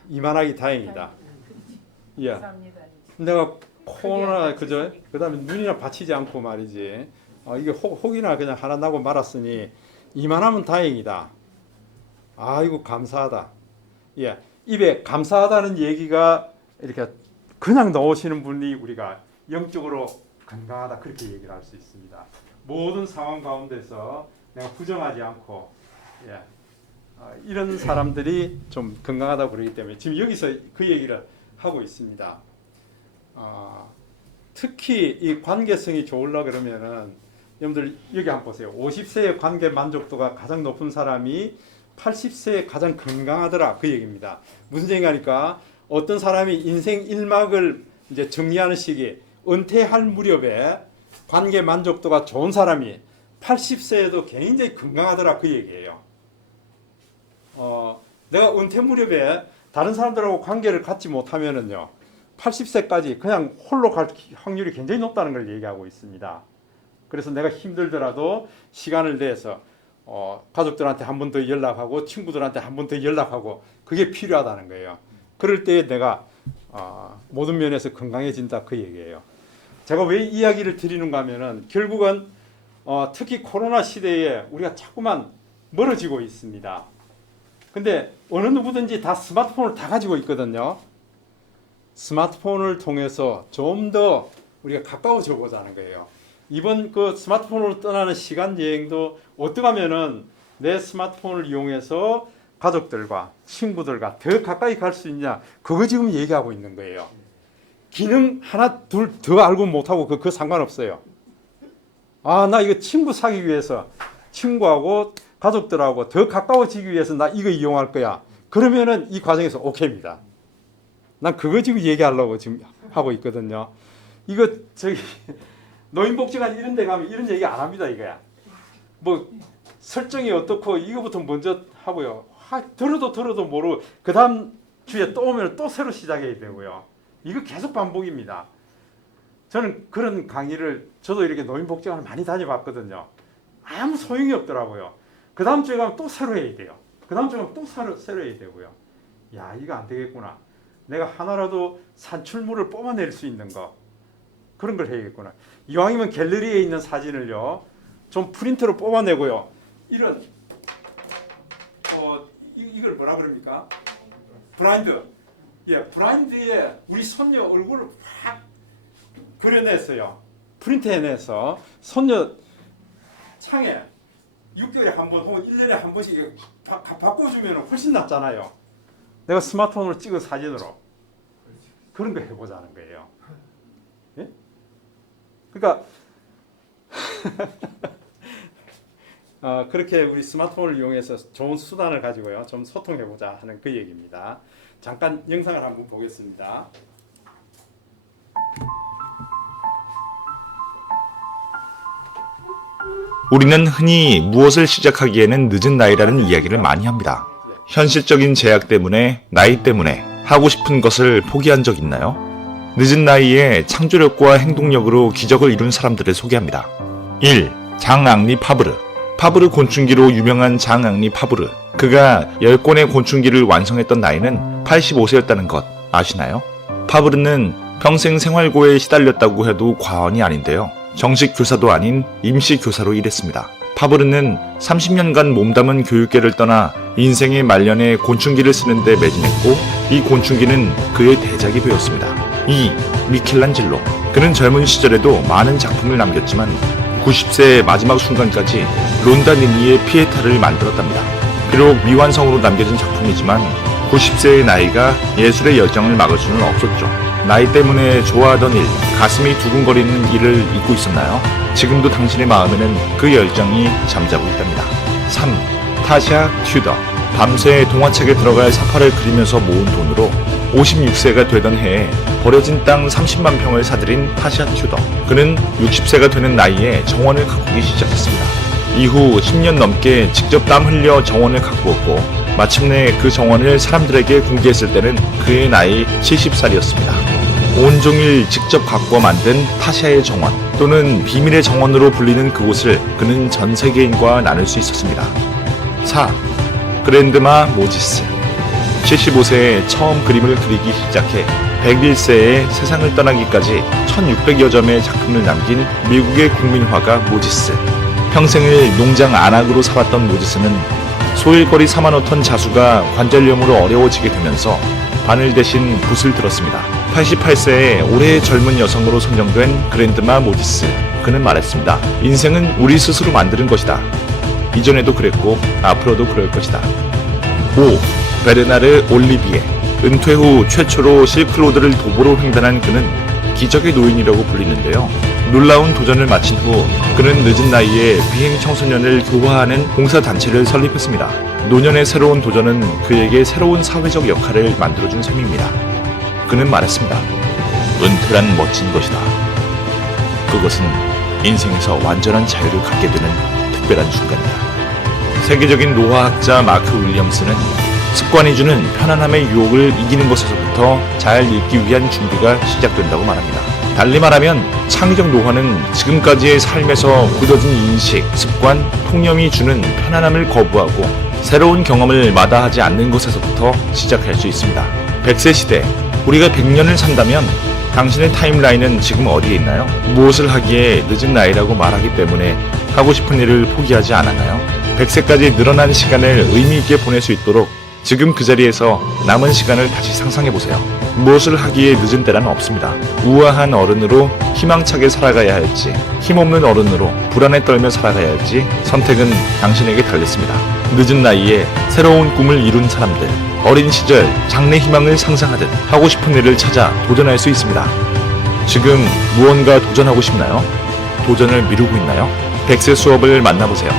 이만하기 다행이다. 예. 내가 코로나 그죠? 그다음에 눈이나 받치지 않고 말이지. 이게 혹이나 그냥 하나 나고 말았으니 이만하면 다행이다. 아이고 감사하다. 예. 입에 감사하다는 얘기가 이렇게 그냥 넣으시는 분이 우리가 영적으로 건강하다 그렇게 얘기를 할 수 있습니다. 모든 상황 가운데서 내가 부정하지 않고 이런 사람들이 좀 건강하다고 그러기 때문에 지금 여기서 그 얘기를 하고 있습니다. 특히 이 관계성이 좋으려고 그러면은 여러분들 여기 한번 보세요. 50세의 관계 만족도가 가장 높은 사람이 80세에 가장 건강하더라 그 얘기입니다. 무슨 얘기하니까 어떤 사람이 인생 1막을 이제 정리하는 시기 은퇴할 무렵에 관계 만족도가 좋은 사람이 80세에도 굉장히 건강하더라 그 얘기예요. 내가 은퇴 무렵에 다른 사람들하고 관계를 갖지 못하면은요 80세까지 그냥 홀로 갈 확률이 굉장히 높다는 걸 얘기하고 있습니다. 그래서 내가 힘들더라도 시간을 내서 가족들한테 한 번 더 연락하고 친구들한테 한 번 더 연락하고 그게 필요하다는 거예요. 그럴 때 내가 모든 면에서 건강해진다 그 얘기예요. 제가 왜 이야기를 드리는가 하면은 결국은 특히 코로나 시대에 우리가 자꾸만 멀어지고 있습니다. 근데 어느 누구든지 다 스마트폰을 다 가지고 있거든요. 스마트폰을 통해서 좀 더 우리가 가까워져 보자는 거예요. 이번 그 스마트폰으로 떠나는 시간 여행도 어떻게 하면은 내 스마트폰을 이용해서 가족들과 친구들과 더 가까이 갈 수 있냐 그거 지금 얘기하고 있는 거예요. 기능 하나 둘 더 알고 못하고 그거 상관없어요. 나 이거 친구 사귀기 위해서 친구하고 가족들하고 더 가까워지기 위해서 나 이거 이용할 거야. 그러면은 이 과정에서 오케이입니다. 난 그거 지금 얘기하려고 지금 하고 있거든요. 이거 저기 노인복지관 이런 데 가면 이런 얘기 안 합니다 이거야. 뭐 설정이 어떻고 이거부터 먼저 하고요. 들어도 모르고 그 다음 주에 또 오면 또 새로 시작해야 되고요. 이거 계속 반복입니다. 저는 그런 강의를 저도 이렇게 노인복지관을 많이 다녀봤거든요. 아무 소용이 없더라고요. 그 다음 주에 가면 또 새로 해야 돼요. 그 다음 주에 가면 또 새로 해야 되고요. 야, 이거 안 되겠구나. 내가 하나라도 산출물을 뽑아낼 수 있는 거, 그런 걸 해야겠구나. 이왕이면 갤러리에 있는 사진을요, 좀 프린트로 뽑아내고요. 이런 이걸 뭐라 그럽니까? 블라인드. 예, 블라인드에 우리 손녀 얼굴을 확 그려냈어요. 프린트해내서 손녀 창에 6개월에 한 번 혹은 1년에 한 번씩 바꿔주면 훨씬 낫잖아요. 내가 스마트폰으로 찍은 사진으로 그런 거 해보자는 거예요. 예? 그러니까 그렇게 우리 스마트폰을 이용해서 좋은 수단을 가지고요, 좀 소통해보자 하는 그 얘기입니다. 잠깐 영상을 한번 보겠습니다. 우리는 흔히 무엇을 시작하기에는 늦은 나이라는 이야기를 많이 합니다. 현실적인 제약 때문에, 나이 때문에 하고 싶은 것을 포기한 적 있나요? 늦은 나이에 창조력과 행동력으로 기적을 이룬 사람들을 소개합니다. 1. 장앙리 파브르. 파브르 곤충기로 유명한 장앙리 파브르. 그가 10권의 곤충기를 완성했던 나이는 85세였다는 것 아시나요? 파브르는 평생 생활고에 시달렸다고 해도 과언이 아닌데요. 정식 교사도 아닌 임시 교사로 일했습니다. 파브르는 30년간 몸담은 교육계를 떠나 인생의 말년에 곤충기를 쓰는데 매진했고, 이 곤충기는 그의 대작이 되었습니다. 2. 미켈란젤로. 그는 젊은 시절에도 많은 작품을 남겼지만 90세의 마지막 순간까지 론다니니의 피에타를 만들었답니다. 비록 미완성으로 남겨진 작품이지만 90세의 나이가 예술의 열정을 막을 수는 없었죠. 나이 때문에 좋아하던 일, 가슴이 두근거리는 일을 잊고 있었나요? 지금도 당신의 마음에는 그 열정이 잠자고 있답니다. 3. 타샤 튜더. 밤새 동화책에 들어갈 사파를 그리면서 모은 돈으로 56세가 되던 해에 버려진 땅 30만 평을 사들인 타샤 튜더. 그는 60세가 되는 나이에 정원을 가꾸기 시작했습니다. 이후 10년 넘게 직접 땀 흘려 정원을 가꾸었고, 마침내 그 정원을 사람들에게 공개했을 때는 그의 나이 70살이었습니다. 온종일 직접 가꾸어 만든 타샤의 정원, 또는 비밀의 정원으로 불리는 그곳을 그는 전 세계인과 나눌 수 있었습니다. 4. 그랜드마 모지스. 75세에 처음 그림을 그리기 시작해 101세에 세상을 떠나기까지 1600여 점의 작품을 남긴 미국의 국민화가 모지스. 평생을 농장 안악으로 살았던 모지스는 소일거리 4만 5톤 자수가 관절염으로 어려워지게 되면서 바늘 대신 붓을 들었습니다. 88세에 올해의 젊은 여성으로 선정된 그랜드마 모지스. 그는 말했습니다. 인생은 우리 스스로 만드는 것이다. 이전에도 그랬고 앞으로도 그럴 것이다. 5. 베르나르 올리비에. 은퇴 후 최초로 실크로드를 도보로 횡단한 그는 기적의 노인이라고 불리는데요. 놀라운 도전을 마친 후 그는 늦은 나이에 비행 청소년을 교화하는 봉사단체를 설립했습니다. 노년의 새로운 도전은 그에게 새로운 사회적 역할을 만들어준 셈입니다. 그는 말했습니다. 은퇴란 멋진 것이다. 그것은 인생에서 완전한 자유를 갖게 되는 특별한 순간이다. 세계적인 노화학자 마크 윌리엄스는 습관이 주는 편안함의 유혹을 이기는 것에서부터 잘 읽기 위한 준비가 시작된다고 말합니다. 달리 말하면 창의적 노화는 지금까지의 삶에서 굳어진 인식, 습관, 통념이 주는 편안함을 거부하고 새로운 경험을 마다하지 않는 것에서부터 시작할 수 있습니다. 100세 시대, 우리가 100년을 산다면 당신의 타임라인은 지금 어디에 있나요? 무엇을 하기에 늦은 나이라고 말하기 때문에 하고 싶은 일을 포기하지 않았나요? 100세까지 늘어난 시간을 의미 있게 보낼 수 있도록 지금 그 자리에서 남은 시간을 다시 상상해보세요. 무엇을 하기에 늦은 때란 없습니다. 우아한 어른으로 희망차게 살아가야 할지, 힘없는 어른으로 불안에 떨며 살아가야 할지 선택은 당신에게 달렸습니다. 늦은 나이에 새로운 꿈을 이룬 사람들, 어린 시절 장래 희망을 상상하듯 하고 싶은 일을 찾아 도전할 수 있습니다. 지금 무언가 도전하고 싶나요? 도전을 미루고 있나요? 100세 수업을 만나보세요.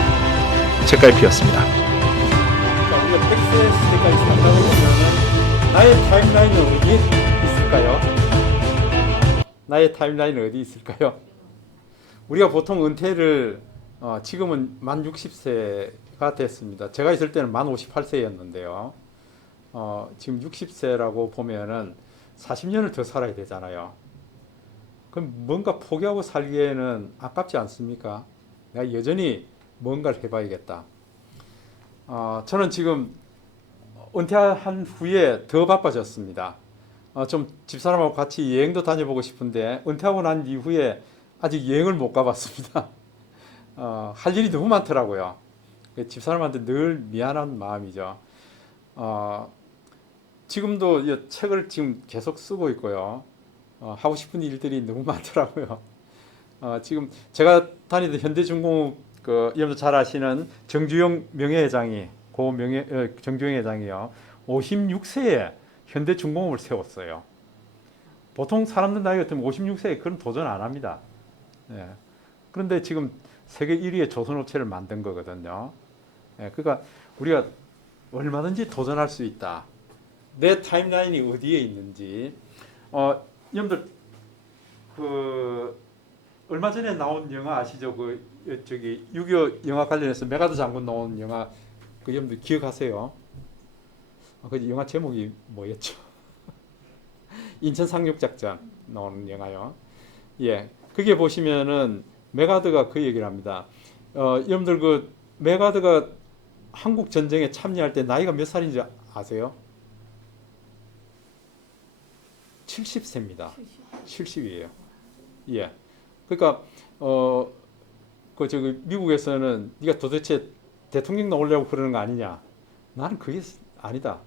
책갈피였습니다. 우리가 100세 시대까지 산다고 보면은 나의 타임라인은 어디에 있을까요? 나의 타임라인은 어디 있을까요? 우리가 보통 은퇴를 지금은 만 60세가 됐습니다. 제가 있을 때는 만 58세였는데요. 지금 60세라고 보면은 40년을 더 살아야 되잖아요. 그럼 뭔가 포기하고 살기에는 아깝지 않습니까? 내가 여전히 뭔가를 해봐야겠다. 저는 지금 은퇴한 후에 더 바빠졌습니다. 좀 집사람하고 같이 여행도 다녀보고 싶은데 은퇴하고 난 이후에 아직 여행을 못 가봤습니다. 할 일이 너무 많더라고요. 집사람한테 늘 미안한 마음이죠. 지금도 이 책을 지금 계속 쓰고 있고요. 하고 싶은 일들이 너무 많더라고요. 지금 제가 다니던 현대중공업 여러분도 잘 아시는 정주영 명예회장이 정주영 회장이요. 56세에 현대중공업을 세웠어요. 보통 사람들 나이 같으면 56세에 그런 도전 안 합니다. 예. 그런데 지금 세계 1위의 조선업체를 만든 거거든요. 예. 그러니까 우리가 얼마든지 도전할 수 있다. 내 타임라인이 어디에 있는지. 여러분들 얼마 전에 나온 영화 아시죠? 저기 6.25 영화 관련해서 메가더 장군 나온 영화 여러분들 기억하세요? 그 영화 제목이 뭐였죠? 인천 상륙작전 나오는 영화요. 예, 그게 보시면은 메가더가 그 얘기를 합니다. 여러분들 메가더가 한국 전쟁에 참여할 때 나이가 몇 살인지 아세요? 70세입니다. 70이에요. 예. 그러니까 미국에서는 네가 도대체 대통령 나오려고 그러는 거 아니냐? 나는 그게 아니다.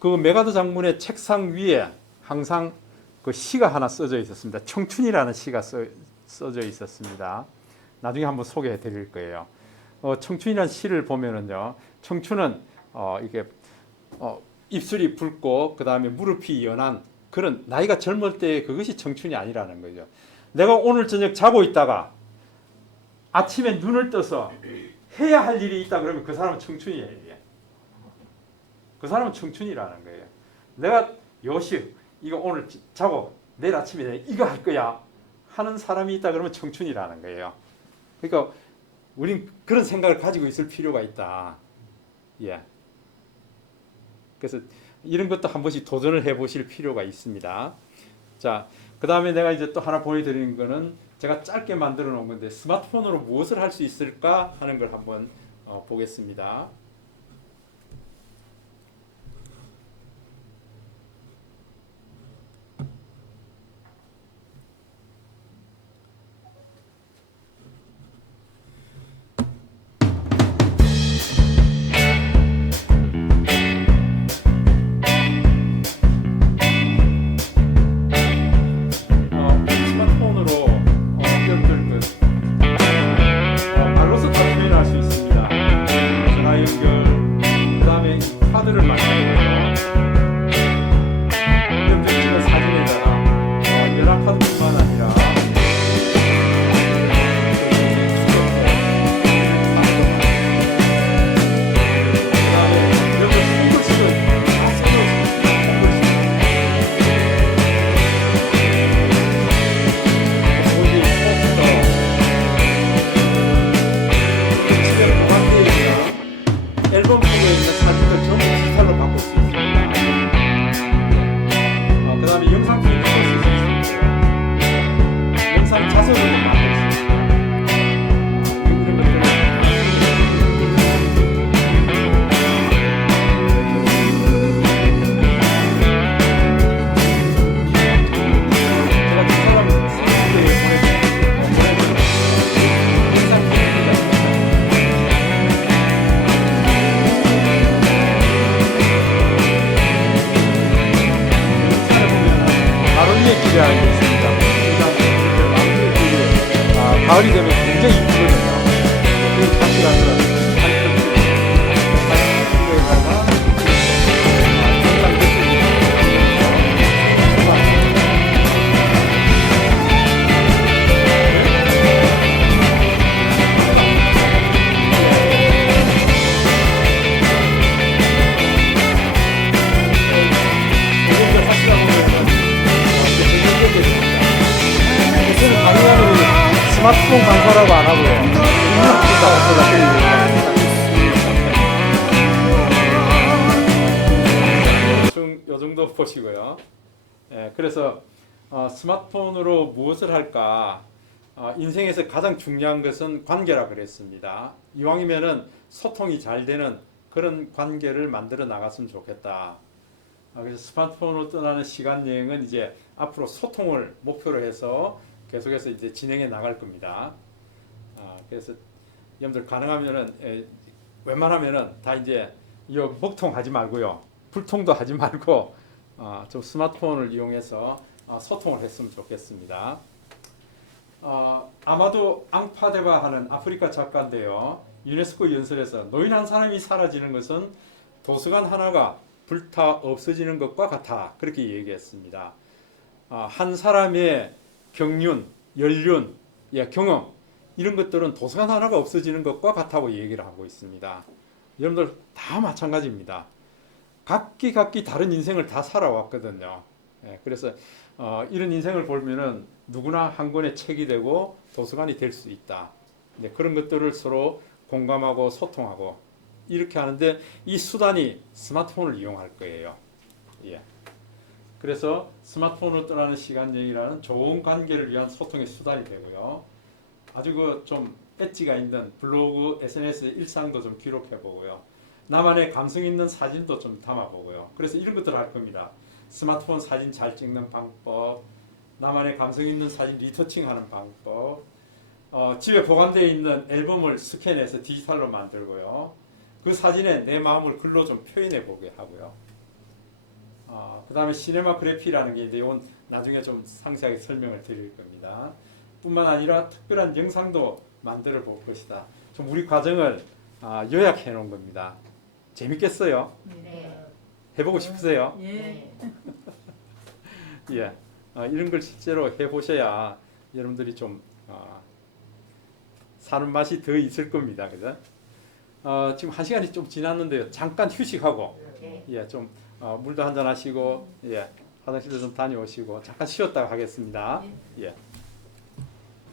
그 메가더 장군의 책상 위에 항상 그 시가 하나 써져 있었습니다. 청춘이라는 시가 써져 있었습니다. 나중에 한번 소개해 드릴 거예요. 청춘이라는 시를 보면은요, 청춘은 이게 입술이 붉고 그 다음에 무릎이 연한 그런 나이가 젊을 때 그것이 청춘이 아니라는 거죠. 내가 오늘 저녁 자고 있다가 아침에 눈을 떠서 해야 할 일이 있다 그러면 그 사람은 청춘이에요. 그 사람은 청춘이라는 거예요. 내가 요시 이거 오늘 자고 내일 아침에 내가 이거 할 거야 하는 사람이 있다 그러면 청춘이라는 거예요. 그러니까 우린 그런 생각을 가지고 있을 필요가 있다. 예. 그래서 이런 것도 한 번씩 도전을 해보실 필요가 있습니다. 자, 그 다음에 내가 이제 또 하나 보여드리는 거는 제가 짧게 만들어 놓은 건데 스마트폰으로 무엇을 할 수 있을까 하는 걸 한번 보겠습니다. 가을이 되면 굉장히 이쁘거든요. 그리고 다시 가서 스마트폰 강사라고 안 하고요. 보시고요. 예, 그래서 스마트폰으로 무엇을 할까? 인생에서 가장 중요한 것은 관계라 그랬습니다. 이왕이면은 소통이 잘 되는 그런 관계를 만들어 나갔으면 좋겠다. 그래서 스마트폰으로 떠나는 시간 여행은 이제 앞으로 소통을 목표로 해서 계속해서 이제 진행해 나갈 겁니다. 그래서 여러분들 가능하면은 웬만하면은 다 이제 이 먹통 하지 말고요, 불통도 하지 말고 좀 스마트폰을 이용해서 소통을 했으면 좋겠습니다. 아마도 앙파데바 하는 아프리카 작가인데요. 유네스코 연설에서 노인 한 사람이 사라지는 것은 도서관 하나가 불타 없어지는 것과 같아, 그렇게 얘기했습니다. 한 사람의 경륜, 연륜, 경험 이런 것들은 도서관 하나가 없어지는 것과 같다고 얘기를 하고 있습니다. 여러분들 다 마찬가지입니다. 각기 다른 인생을 다 살아왔거든요. 그래서 이런 인생을 보면은 누구나 한 권의 책이 되고 도서관이 될 수 있다. 그런 것들을 서로 공감하고 소통하고 이렇게 하는데 이 수단이 스마트폰을 이용할 거예요. 예. 그래서 스마트폰으로 떠나는 시간 여행이라는 좋은 관계를 위한 소통의 수단이 되고요. 아주 좀 엣지가 있는 블로그, SNS 일상도 좀 기록해 보고요. 나만의 감성 있는 사진도 좀 담아 보고요. 그래서 이런 것들을 할 겁니다. 스마트폰 사진 잘 찍는 방법, 나만의 감성 있는 사진 리터칭하는 방법, 집에 보관되어 있는 앨범을 스캔해서 디지털로 만들고요. 그 사진에 내 마음을 글로 좀 표현해 보게 하고요. 그 다음에 시네마그래피라는 게 있는데 이건 나중에 좀 상세하게 설명을 드릴 겁니다. 뿐만 아니라 특별한 영상도 만들어 볼 것이다. 좀 우리 과정을 요약해 놓은 겁니다. 재밌겠어요? 네. 해보고 싶으세요? 예. 예. 이런 걸 실제로 해보셔야 여러분들이 좀 사는 맛이 더 있을 겁니다. 그죠? 지금 1시간이 좀 지났는데요. 잠깐 휴식하고, 예, 좀 물도 한잔 하시고, 예, 화장실도 좀 다녀오시고 잠깐 쉬었다가 하겠습니다. 예.